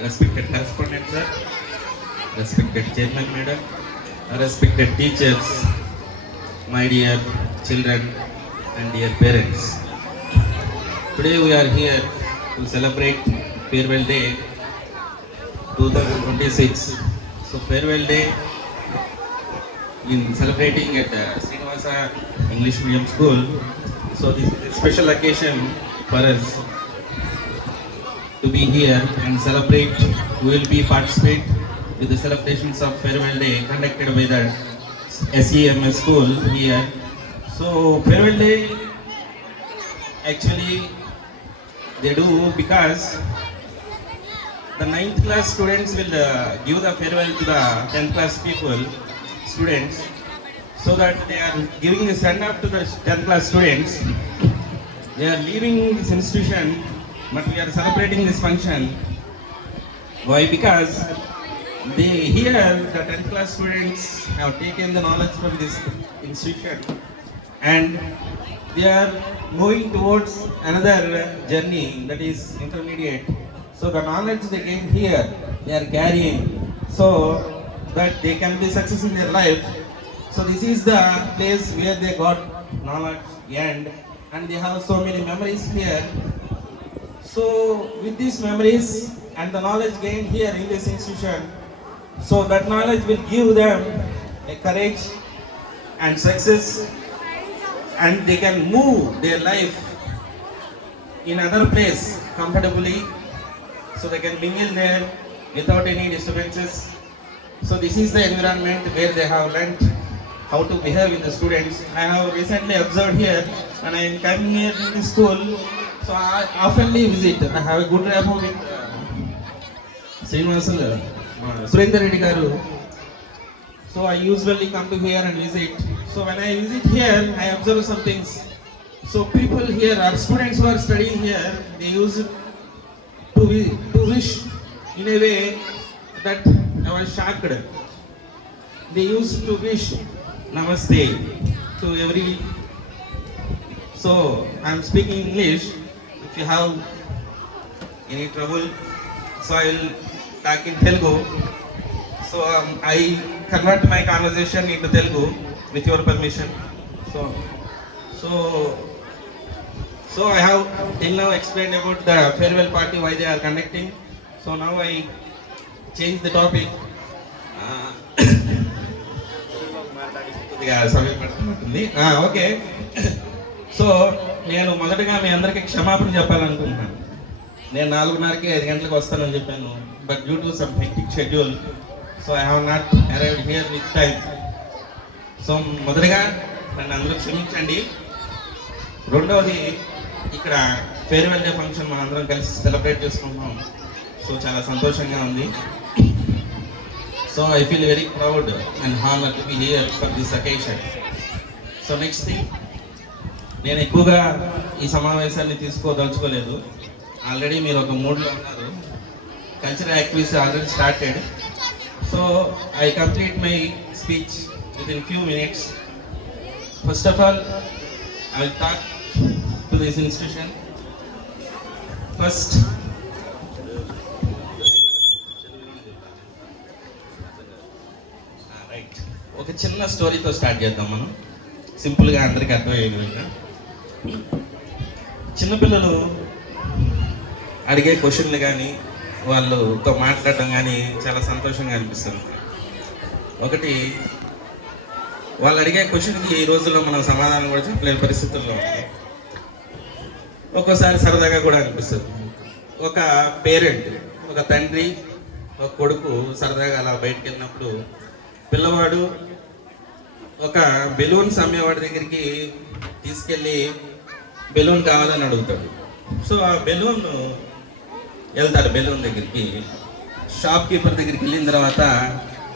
respected correspondent sir, respected chairman madam, respected teachers, my dear children and dear parents. Today we are here to celebrate Farewell Day 2026. So Farewell Day in celebrating at Srinivasa English Medium School. So this is a special occasion for us to be here and celebrate. We will be participate with the celebrations of Farewell Day conducted by the SEMS school here. So Farewell Day actually they do because the 9th class students will give the farewell to the 10th class students, so that they are giving the send off to the 10th class students. They are leaving this institution, but we are celebrating this function. Why? Because they here the 10th class students have taken the knowledge from this institution and they are moving towards another journey, that is intermediate. So the knowledge they gain here, they are carrying, so that they can be success in their life. So this is the place where they got knowledge and they have so many memories here. So with these memories and the knowledge gained here in this institution, so that knowledge will give them a courage and success, and they can move their life in other place comfortably, so they can mingle there without any disturbances. So this is the environment where they have learnt how to behave with the students. I have recently observed here when I am coming here in the school, so I oftenly visit. I have a good rapport with Srinivasa Surendra Reddy Garu. So I usually come to here and visit. So when I visit here, I observe some things. So people here, our students who are studying here, they use to wish in a way that I was shocked. They used to wish namaste to every. So I am speaking English. If you have any trouble, so I will talk in Telugu. So I convert my conversation into Telugu with your permission. So I have till now explained about the farewell party, why they are conducting. So now I change the topic. సమయం పడుతున్నట్టుంది. Okay. So నేను మొదటగా మీ అందరికీ క్షమాపణ చెప్పాలనుకుంటున్నాను. నేను 4:30కి 5 గంటలకు వస్తానని చెప్పాను, but due to some hectic schedule, so I have not arrived here with time. So మొదటగా నన్ను అందరూ క్షమించండి. రెండవది, ఇక్కడ ఫేర్వెల్ డే ఫంక్షన్ మనందరం కలిసి సెలబ్రేట్ చేసుకుంటున్నాం. సో చాలా సంతోషంగా ఉంది. So I feel very proud and honour to be here for this occasion. So next thing, నేను ఎక్కువగా ఈ సమావేశాన్ని తీసుకోదలుచుకోలేదు. ఆల్రెడీ మీరు ఒక మూడ్లో ఉన్నారు. Cultural activities already started. So I complete my speech with in few minutes. First of all I will talk to this institution. First, right. ఒక చిన్న స్టోరీతో స్టార్ట్ చేద్దాం మనం, సింపుల్గా అందరికీ అర్థమయ్యే విధంగా. చిన్నపిల్లలు అడిగే క్వశ్చన్లు కానీ వాళ్ళతో మాట్లాడడం కానీ చాలా సంతోషంగా అనిపిస్తుంది. ఒకటి, వాళ్ళు అడిగే క్వశ్చన్కి ఈ రోజుల్లో మనం సమాధానం కూడా చెప్పలేని పరిస్థితుల్లో ఉంది. ఒక్కోసారి సరదాగా కూడా అనిపిస్తుంది. ఒక పేరెంట్, ఒక తండ్రి, ఒక కొడుకు సరదాగా అలా బయటకు వెళ్ళినప్పుడు పిల్లవాడు ఒక బెలూన్స్ అమ్మేవాడి దగ్గరికి తీసుకెళ్ళి బెలూన్ కావాలని అడుగుతాడు. సో ఆ బెలూన్ వెళ్తాడు బెలూన్ దగ్గరికి. షాప్ కీపర్ దగ్గరికి వెళ్ళిన తర్వాత